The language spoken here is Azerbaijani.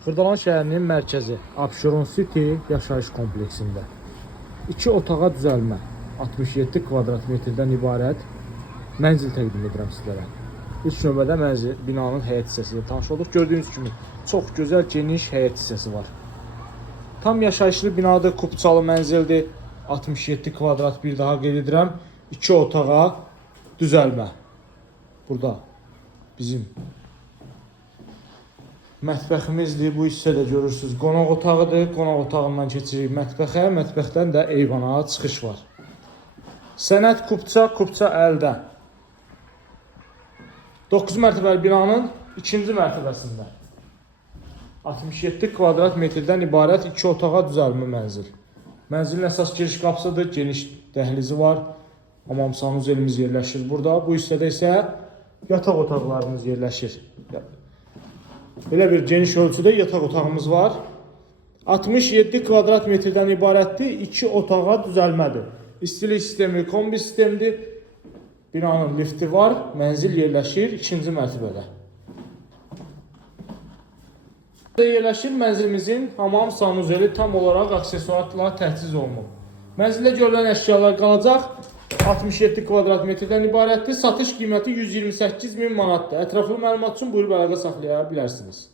Xırdalan şəhərinin mərkəzi Abşeron City yaşayış kompleksində 2 otağa düzəlmə 67 kvadrat metrdən ibarət mənzil təqdim edirəm sizlərə. İlk növbədə binanın həyət hissəsi ilə tanış olduq. Gördüyünüz kimi çox gözəl geniş həyət hissəsi var. Tam yaşayışlı binadır, kupçalı mənzildir. 67 kvadrat, bir daha qeyd edirəm. 2 otağa düzəlmə. Burada bizim mətbəximizdir. Bu hissədə görürsünüz qonaq otağıdır. Qonaq otağından keçirik mətbəxə. Mətbəxdən də eyvana çıxış var. Sənət kupça, kupça əldə. 9 mərtəbəli binanın 2-ci mərtəbəsində 67 kvadrat metrdən ibarət 2 otağa düzəlmə mənzil. Mənzilin əsas giriş qapısıdır. Geniş dəhlizi var. Hamam sanuzelimiz yerləşir burada. Bu hissədə isə yataq otaqlarımız yerləşir. Belə bir geniş ölçüdə yataq otağımız var. 67 kvadrat metrdən ibarətdir. 2 otağa düzəlmədir. İstilik sistemi, kombi sistemidir. Binanın lifti var. Mənzil yerləşir 2-ci mərtəbədə. Yerləşir mənzilimizin hamam sanuzeli tam olaraq aksesuarla təchiz olunub. Mənzildə görülən əşyalar qalacaq. 67 kvadrat metrdən ibarətdir. Satış qiyməti 128.000 manatdır. Ətraflı məlumat üçün buyurub əlaqə saxlaya bilərsiniz.